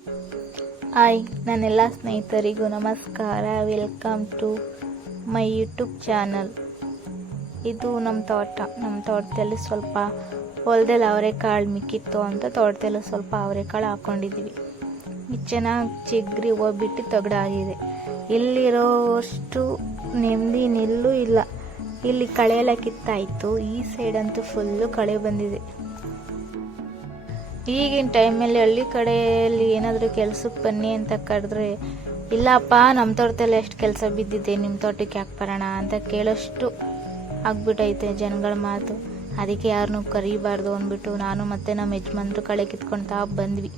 Hi, ನನ್ನೆಲ್ಲ ಸ್ನೇಹಿತರಿಗೂ ನಮಸ್ಕಾರ. Welcome to my YouTube channel. ಇದು ನಮ್ಮ ತೋಟದಲ್ಲಿ ಸ್ವಲ್ಪ ಹೊಲದಲ್ಲಿ ಅವರೆಕಾಳು ಮಿಕ್ಕಿತ್ತು ಅಂತ ತೋಟದಲ್ಲಿ ಸ್ವಲ್ಪ ಅವರೆಕಾಳು ಹಾಕ್ಕೊಂಡಿದ್ದೀವಿ. ಇದು ಚೆನ್ನಾಗಿ ಚಿಗ್ರಿ ಹೋಗ್ಬಿಟ್ಟು ತೊಗಡಾಗಿದೆ. ಇಲ್ಲಿರೋಷ್ಟು ನೆಮ್ಮದಿ ನಿಲ್ಲೂ ಇಲ್ಲ. ಇಲ್ಲಿ ಕಳೆ ಎಲ್ಲ ಕಿತ್ತಾಯಿತು. ಈ ಸೈಡ್ ಅಂತೂ ಫುಲ್ಲು ಕಳೆ ಬಂದಿದೆ. ಈಗಿನ ಟೈಮಲ್ಲಿ ಹಳ್ಳಿ ಕಡೆಯಲ್ಲಿ ಏನಾದರೂ ಕೆಲ್ಸಕ್ಕೆ ಬನ್ನಿ ಅಂತ ಕರೆದ್ರೆ, ಇಲ್ಲಪ್ಪ ನಮ್ಮ ತೋಟದಲ್ಲಿ ಎಷ್ಟು ಕೆಲಸ ಬಿದ್ದಿದೆ, ನಿಮ್ಮ ತೋಟಕ್ಕೆ ಯಾಕೆ ಬರೋಣ ಅಂತ ಕೇಳೋಷ್ಟು ಆಗ್ಬಿಟ್ಟೈತೆ ಜನಗಳ ಮಾತು. ಅದಕ್ಕೆ ಯಾರನ್ನೂ ಕರೀಬಾರ್ದು ಅಂದ್ಬಿಟ್ಟು ನಾನು ಮತ್ತು ನಮ್ಮ ಯಜಮಾನ್ರು ಕಳೆ ಕಿತ್ಕೊಳ್ತಾ ಬಂದ್ವಿ.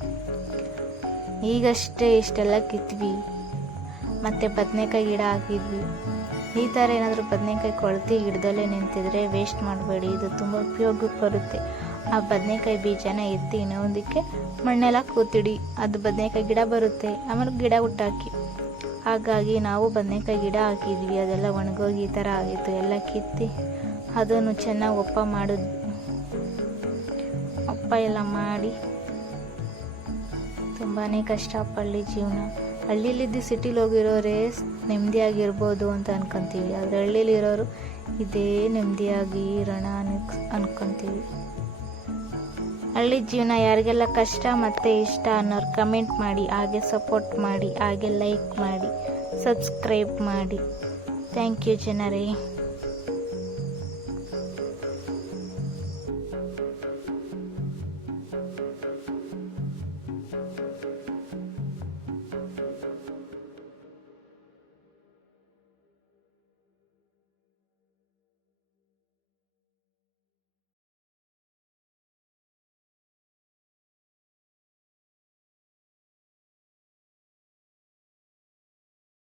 ಈಗಷ್ಟೇ ಇಷ್ಟೆಲ್ಲ ಕಿತ್ವಿ. ಮತ್ತು ಬದನೆಕಾಯಿ ಗಿಡ ಹಾಕಿದ್ವಿ. ಈ ಥರ ಏನಾದರೂ ಬದನೆಕಾಯಿ ಕೊಳ್ತಿ ಗಿಡದಲ್ಲೇ ನಿಂತಿದ್ರೆ ವೇಸ್ಟ್ ಮಾಡಬೇಡಿ. ಇದು ತುಂಬ ಉಪಯೋಗಕ್ಕೆ ಬರುತ್ತೆ. ಆ ಬದನೆಕಾಯಿ ಬೀಜನ ಎತ್ತಿ ಇನ್ನೊಂದಕ್ಕೆ ಮಣ್ಣೆಲ್ಲ ಕೂತಿಡಿ, ಅದು ಬದನೆಕಾಯಿ ಗಿಡ ಬರುತ್ತೆ. ಆಮೇಲೆ ಗಿಡ ಹುಟ್ಟಾಕಿ. ಹಾಗಾಗಿ ನಾವು ಬದನೆಕಾಯಿ ಗಿಡ ಹಾಕಿದ್ವಿ. ಅದೆಲ್ಲ ಒಣಗೋಗಿ ಈ ಥರ ಆಗಿತ್ತು. ಎಲ್ಲ ಕಿತ್ತಿ ಅದನ್ನು ಚೆನ್ನಾಗಿ ಒಪ್ಪ ಎಲ್ಲ ಮಾಡಿ ತುಂಬಾ ಕಷ್ಟಪಳ್ಳಿ ಜೀವನ. ಹಳ್ಳಿಲಿದ್ದು ಸಿಟಿಲಿ ಹೋಗಿರೋರೇ ನೆಮ್ಮದಿಯಾಗಿರ್ಬೋದು ಅಂತ ಅನ್ಕೊತೀವಿ. ಆದರೆ ಹಳ್ಳಿಲಿರೋರು ಇದೇ ನೆಮ್ಮದಿಯಾಗಿ ಇರೋಣ ಅನ್ಕೊತೀವಿ. ಹಳ್ಳಿ ಜೀವನ ಯಾರಿಗೆಲ್ಲ ಕಷ್ಟ ಮತ್ತು ಇಷ್ಟ ಅನ್ನೋರು ಕಮೆಂಟ್ ಮಾಡಿ, ಹಾಗೆ ಸಪೋರ್ಟ್ ಮಾಡಿ, ಹಾಗೆ ಲೈಕ್ ಮಾಡಿ, ಸಬ್ಸ್ಕ್ರೈಬ್ ಮಾಡಿ. ಥ್ಯಾಂಕ್ ಯು ಜನರೇ.